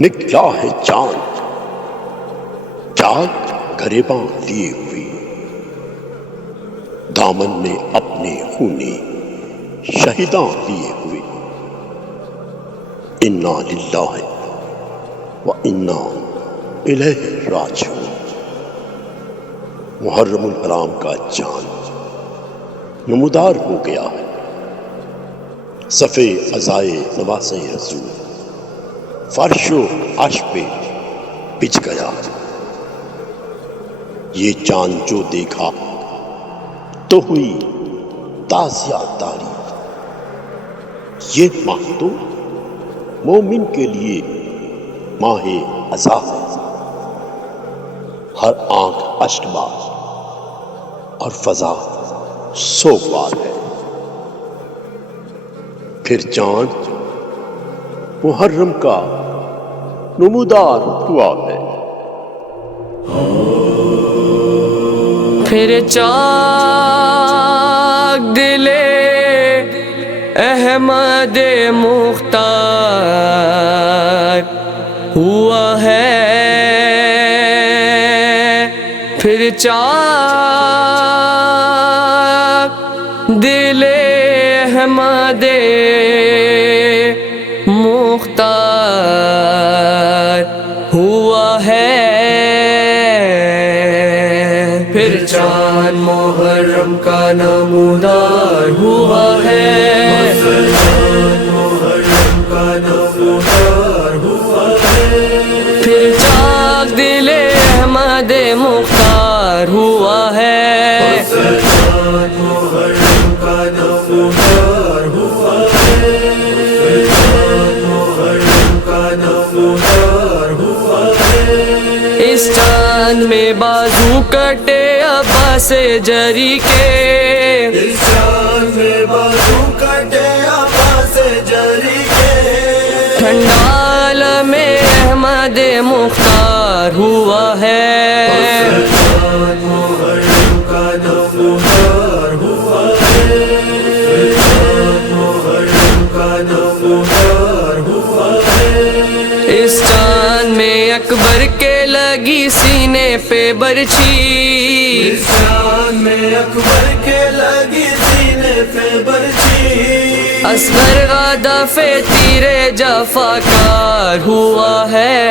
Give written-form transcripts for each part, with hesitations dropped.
نکلا ہے چاند چاک گریباں لیے ہوئے، دامن میں اپنے خونی شہیداں لیے ہوئے۔ انا للہ و انا الیہ راجعون۔ محرم الحرام کا چاند نمودار ہو گیا ہے، صفے عزائے نواز رسول فرش و عرش پہ بچھ گیا۔ یہ چاند جو دیکھا تو ہوئی تازیہ داری، یہ ماہ تو مومن کے لیے ماہ عزا ہے۔ ہر آنکھ اشک بار اور فضا سوگ بار ہے۔ پھر چاند محرم کا نمودار ہوا ہے۔ پھر چاک دلے احمد مختار ہوا ہے، پھر چاک دلے احمد مختار ہوا ہے، پھر چاند محرم کا نمودار ہوا ہے، محرم کا نمودار ہوا ہے، پھر چاک دل احمد مختار ہوا ہے، محرم کا نمودار ہوا ہے، محرم کا نمودار ہوا ہے۔ اس چاند میں بازو کٹے عباس جری کے، اس چاند میں بازو کٹے عباس جری کے، ٹھنڈا عالم احمد مختار ہوا ہے، محرم کا نمودار ہوا ہے، محرم کا نمودار ہوا ہے۔ اس چاند میں اکبر کے لگی سینے پہ برچھی، اس چاند میں اکبر کے لگی سینے پہ برچھی، اصغر غداف تیر جفاکار ہوا ہے،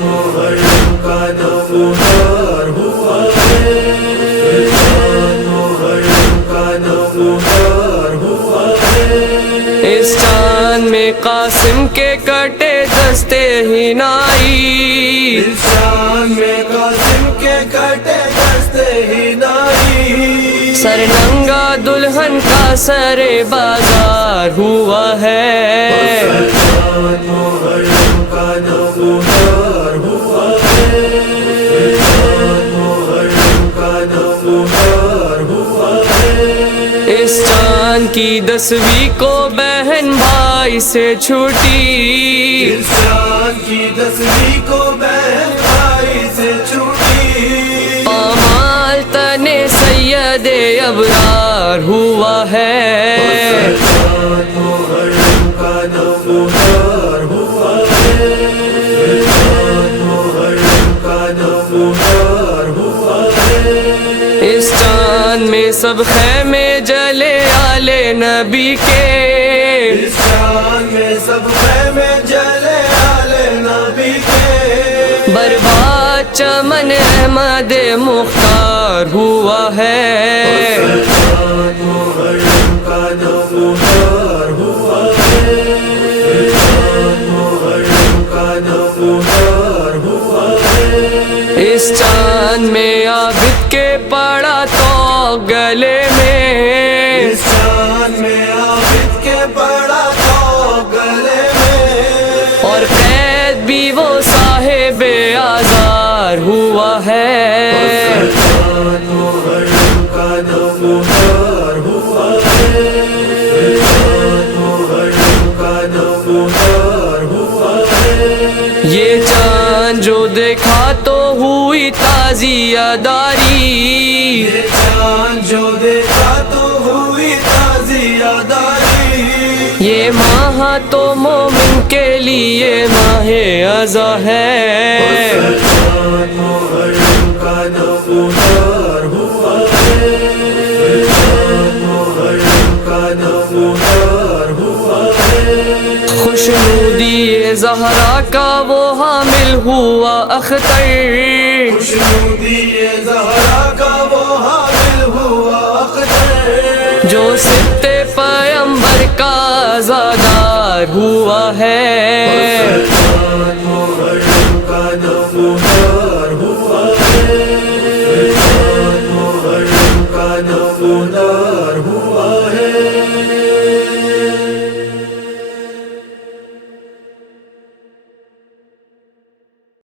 محرم کا نمودار ہوا ہے، محرم کا نمودار ہوا ہے۔ اس چاند میں قاسم کے کٹے دستے ہی نائی، اس چاند میں قاسم کے کٹے دستے ہی نائی، سر ننگا دلہن کا سر بازار ہوا ہے، محرم کا نمودار ہوا ہے، محرم کا نمودار ہوا ہے۔ اس چاند کی 10ویں کو بہن بھائی سے چھوٹی، اس چاند کی 10ویں کو بہن بھائی سے چھوٹی، پامال تنے سید ابرار ہوا ہے، محرم کا نمودار ہوا ہے، محرم کا نمودار ہوا ہے۔ اس چاند میں سب خیمے جلے آل نبی کے، اس چاند میں سب خیمے جلے آل نبی کے، برباد چمن احمد مختار ہوا ہے، محرم کا نمودار ہوا ہے، محرم کا نمودار ہوا ہے۔ اس چاند میں عابد کے پڑا تو گلے میں، اس چاند میں عابد کے پڑا تو گلے میں، اور قید بھی وہ صاحب آزار ہوا ہے، محرم کا نمودار ہوا ہے، محرم کا نمودار ہوا ہے۔ یہ چاند جو دیکھا تو ہوئی تازیہ داری، یہ چاند جو دیکھا تو ہوئی تازیہ داری، یہ ماہ تو مومن کے لیے ماہ ازا ہے. محرم کا نمودار ہوا ہے، محرم کا نمودار ہوا ہے. خوشنودی زہرا کا وہ حامل ہوا اختر، خوشنودی زہرا کا وہ حامل ہوا اختر، جو سبط پیمبر کا زادار ہوا ہے. محرم کا نمودار